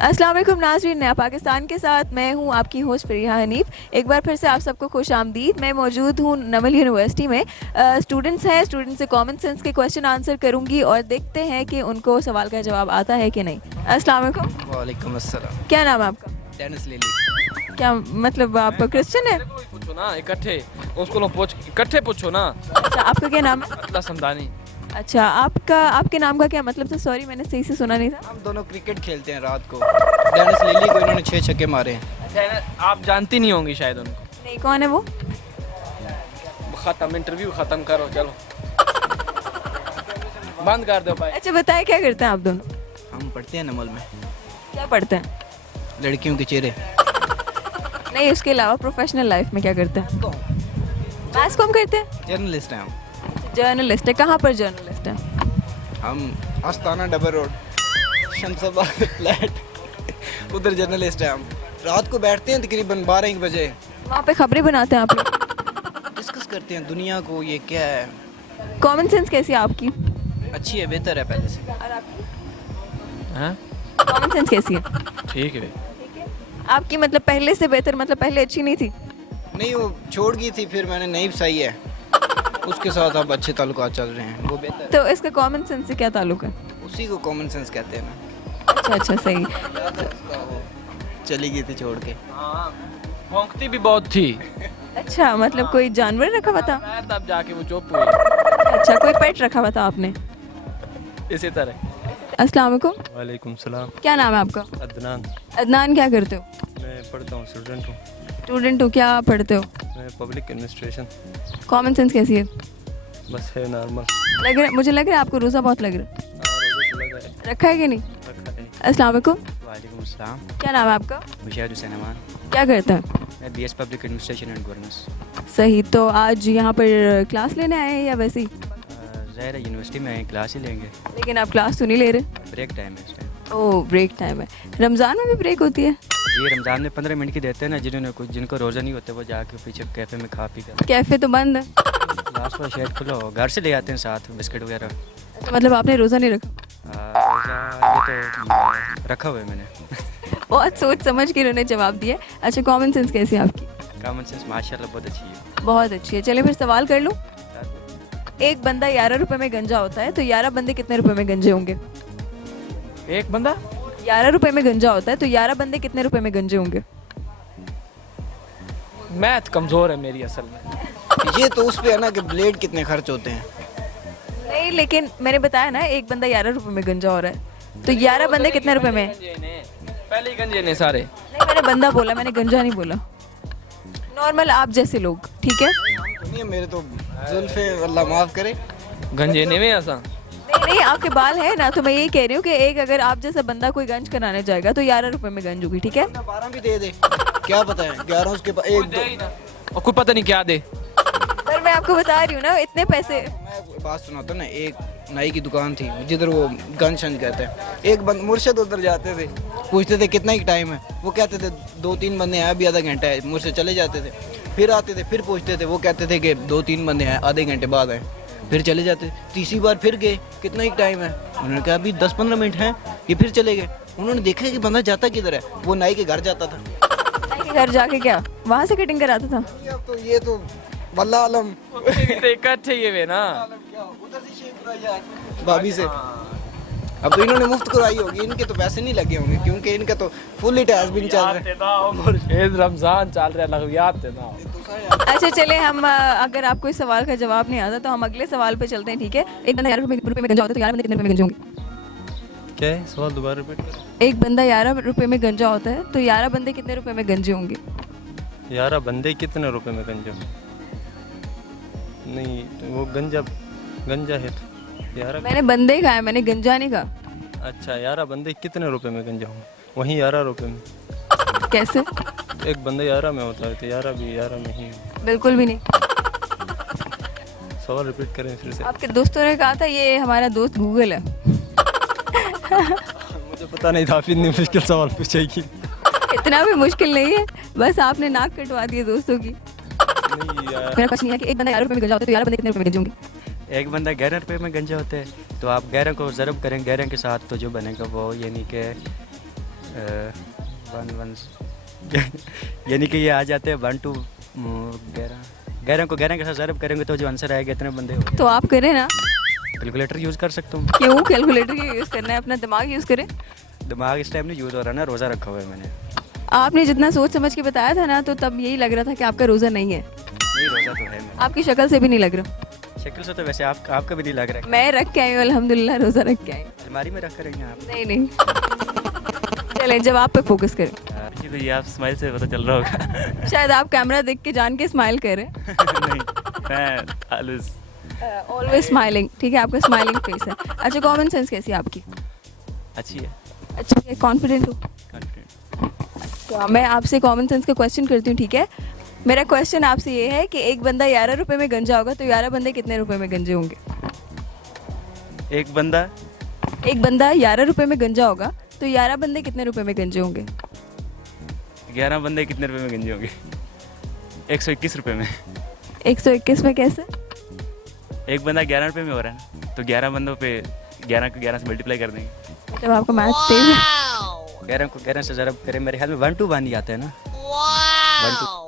अस्सलाम वालेकुम नाज़रीन, नया पाकिस्तान के साथ मैं हूं आपकी होस्ट फरीहा हनीफ। एक बार फिर से आप सबको खुश आमदीद। मैं मौजूद हूं नमल यूनिवर्सिटी में। स्टूडेंट्स हैं, स्टूडेंट्स से कॉमन सेंस के क्वेश्चन आंसर करूंगी और देखते हैं कि उनको सवाल का जवाब आता है कि नहीं। अस्सलाम वालेकुम। वालेकुम अस्सलाम। क्या नाम है आपका? टेनिस ले ली। क्या मतलब आप क्रिश्चियन है? पूछो ना इकट्ठे, उसको लोग पूछ इकट्ठे पूछो ना। अच्छा, आपका क्या नाम है? अतला समदानी। अच्छा, आपके नाम का क्या मतलब था? सॉरी, मैंने सही से सुना नहीं था। हम दोनों क्रिकेट खेलते हैं रात को। टेनिस ले ली को इन्होंने 6 छक्के मारे हैं। आप जानती नहीं होंगी शायद उनको। नहीं, कौन है वो? खत्म, इंटरव्यू खत्म करो, चलो बंद कर दो भाई। अच्छा बताएं, क्या करते हैं आप दोनों? हम पढ़ते हैं नमल में, क्या पढ़ते हैं? लड़कियों के चेहरे। नहीं, उसके अलावा प्रोफेशनल लाइफ में क्या करते हैं? मैथ्स कॉम करते हैं? जर्नलिस्ट हैं हम। जर्नलिस्ट है? कहाँ पर जर्नलिस्ट है? हम आस्ताना डबल रोड शमसाबाद फ्लैट उधर जर्नलिस्ट हैं हम। रात को बैठते हैं तकरीबन 12-1 बजे, वहाँ पे खबरें बनाते हैं आप लोग? डिस्कस करते हैं दुनिया को, ये क्या है। कॉमन सेंस कैसी है आपकी? अच्छी है, बेहतर है पहले से। और आपकी हैं? कॉमन सेंस कैसी है? ठीक है। आपकी मतलब पहले से बेहतर, मतलब पहले अच्छी नहीं थी? नहीं, वो छोड़ गई थी, फिर मैंने नहीं सही है, उसके साथ अब अच्छे ताल्लुकात चल रहे हैं, वो बेहतर तो इसका कॉमन सेंस से क्या ताल्लुक है? है। उसी को कॉमन सेंस कहते हैं ना। अच्छा अच्छा, सही। चली गई थी छोड़ के। हाँ, भौंकती भी बहुत थी। अच्छा, मतलब कोई जानवर रखा हुआ था? तब जाके वो चुप हुई। अच्छा, कोई पेट रखा हुआ था आपने? इसी तरह। अस्सलाम वालेकुम। वालेकुम सलाम। क्या नाम है आपका? अदनान। अदनान, क्या करते हो? मैं पढ़ता हूँ, स्टूडेंट हूँ। स्टूडेंट हो? क्या पढ़ते हो? मैं पब्लिक एडमिनिस्ट्रेशन। कॉमन सेंस कैसी है? बस है नॉर्मल। मुझे लग रहा है आपको रोज़ा बहुत लग रहा है। रोज़ा तो लगा है, रखा है कि नहीं? रखा है। अस्सलाम वालेकुम। वालेकुम अस्सलाम। क्या नाम है आपका? मुशाहिद हुसैन अमान। क्या करता है? मैं BS public administration and governance. सही। तो आज यहाँ पर क्लास लेने आए हैं या वैसे ही? ज़ाहिर है यूनिवर्सिटी में आए, क्लास ही लेंगे। लेकिन आप क्लास तो नहीं ले रहे? ब्रेक टाइम है इस टाइम। ओह, ब्रेक टाइम है। रमज़ान में भी ब्रेक होती है? जी, रमज़ान में 15 मिनट की देते हैं ना, जिनको रोज़ा नहीं होते वो जाके पीछे कैफ़े में खा पी कर। कैफ़े तो बंद है। लास्ट वाला शायद खुला हो, घर से ले आते हैं साथ बिस्किट वगैरह। तो मतलब आपने रोज़ा नहीं रखा? रोज़ा ये तो रखा हुआ है मैंने। बहुत सोच समझ के इन्होंने जवाब दिया। अच्छा, कॉमन सेंस कैसी है आपकी? कॉमन सेंस माशाल्लाह बहुत अच्छी है। बहुत अच्छी है। चलिए फिर सवाल कर लूँ। एक बंदा 11 रुपए में गंजा होता है, तो 11 बंदे कितने रुपए में गंजे होंगे? एक बंदा 11 रुपए में गंजा होता है, तो 11 बंदे कितने रुपए में गंजे होंगे? मैथ कमजोर है मेरी असल में। ये तो उस पे है ना कि ब्लेड कितने खर्च होते हैं। नहीं, लेकिन मैंने बताया ना, एक बंदा 11 रुपए में गंजा हो रहा है, तो 11 बंदे कितने रुपए में? पहले ही गंजे ने सारे। नहीं, मैंने बंदा बोला, मैंने गंजा नहीं बोला। नॉर्मल आप जैसे लोग, ठीक है? नहीं, मेरे तो जुल्फे अल्लाह माफ़ करे। गंजे ने में ऐसा। नहीं नहीं, आपके बाल है ना, तो मैं यही कह रही हूँ कि एक अगर आप जैसा बंदा कोई गंज कराने जाएगा तो 11 रुपए में गंज होगी, ठीक है? 12 भी दे दे, क्या पता है 11 उसके पास एक दो। और कोई पता नहीं क्या दे। पर मैं आपको बता रही हूँ ना, इतने पैसे। मैं बात सुनाता ना, एक नाई की दुकान थी जिधर वो गन शंज कहते हैं। एक मुर्शद उधर जाते थे, पूछते थे कितना ही टाइम है, वो कहते थे 2-3 बंदे हैं, अभी आधा घंटा है। मुर्शद चले जाते थे, फिर आते थे, फिर पूछते थे, वो कहते थे कि 2-3 बंदे हैं, आधे घंटे बाद आए। फिर चले जाते, तीसरी बार फिर गए, कितना ही टाइम है, उन्होंने कहा अभी 10-15 मिनट हैं, ये फिर चले गए। उन्होंने देखा कि बंदा जाता किधर है, वो नाई के घर जाता था। नाई के घर जाके क्या वहाँ से कटिंग कराता था? अब तो ये तो वल्लाह आलम इकट्ठे ये वे ना भाभी से। अब तो इन्होंने मुफ्त करवाई होगी, इनके तो पैसे नहीं लगे होंगे क्योंकि इनका तो फुल ही टैक्स भी नहीं चल रहा है। रमजान चल रहा है, लगवियात देना। अच्छा चले, हम अगर आपको इस सवाल का जवाब नहीं आता तो हम अगले सवाल पे चलते हैं, ठीक है? एक बंदा 11 रुपए में गंजा होता है, तो 11 बंदे कितने रुपए में गंजे होंगे? क्या है सवाल, दोबारा रिपीट करो। एक बंदा 11 रुपए में गंजा होता है, तो 11 बंदे कितने रुपए में गंजे होंगे? 11 बंदे कितने रुपए में गंजा? नहीं, वो गंजा गंजा है 11। मैंने बंदे कहा है, मैंने गंजा नहीं कहा। अच्छा, 11 बंदे कितने रुपए में गंजा होंगे? वहीं 11 रुपए में। कैसे? एक बंदा 11 में होता है, तो 11 भी 11 में ही है। बिल्कुल भी नहीं। सवाल रिपीट करें फिर से। आपके दोस्तों ने कहा था ये हमारा दोस्त गूगल है। मुझे पता नहीं था आप इतनी मुश्किल सवाल पूछेगी। इतना भी मुश्किल नहीं है, बस आपने नाक कटवा दी है दोस्तों की। नहीं यार, मेरा क्वेश्चन ये है कि एक बंदा 11 रुपए में गंजा होता है, तो 11 बंदे कितने रुपए में गंजे होंगे? एक बंदा 11 रुपये में गंजा होते हैं, तो आप 11 को ज़रब करें 11 के साथ, तो जो बनेगा वो यानी कि वन वन यानी कि ये आ जाते हैं 1 2 11 11 को 11 के साथ ज़रब करेंगे तो जो आंसर आएगा इतने बंदे हो तो आप करें ना, कैलकुलेटर यूज़ कर सकता हूँ। क्यों कैलकुलेटर की यूज़ करना है, अपना दिमाग यूज़ करें। दिमाग इस टाइम नहीं यूज़ हो रहा ना, रोज़ा रखा हुआ है मैंने। आपने जितना सोच समझ के बताया था ना, तो तब यही लग रहा था कि आपका रोज़ा नहीं है। नहीं रोज़ा तो है मेरा। आपकी शक्ल से भी नहीं लग रहा। शक्ल से तो वैसे आपका भी नहीं लग रहा है। मैं रख के आई हूँ अल्हम्दुलिल्लाह, रोज़ा रख के आई हूँ। अलमारी में रख कर रही हैं आप। नहीं नहीं, चलें जवाब पे फोकस करें। तो ये आप स्माइल से पता चल रहा होगा। शायद आप कैमरा देख के जान के स्माइल कर रहे हैं। नहीं मैं ऑलवेज ऑलवेज स्माइलिंग, ठीक है, आपका स्माइलिंग फेस है। अच्छा, कॉमन सेंस कैसी है आपकी? अच्छी है, अच्छा है, कॉन्फिडेंट हो? कॉन्फिडेंट। तो मैं आपसे कॉमन सेंस का क्वेश्चन करती हूँ, ठीक है? मेरा क्वेश्चन आपसे ये है कि एक बंदा 11 रुपए में गंजा होगा तो 11 बंदे कितने रुपए में गंजे होंगे? एक बंदा एक बंदा 11 रुपए में गंजा होगा तो 11 बंदे कितने रुपए में गंजे होंगे? 11 बंदे कितने रुपए में गंजे होंगे? 121 रुपए में। 121 में कैसे? एक बंदा 11 रुपए में हो रहा है ना, तो 11 बंदों पे 11 को 11 से मल्टीप्लाई कर देंगे। जब आपका मैथ तेज है। 11 को 11 से ज़रब करें, मेरे ख्याल में 1 2 1 ही आता है ना। 1 2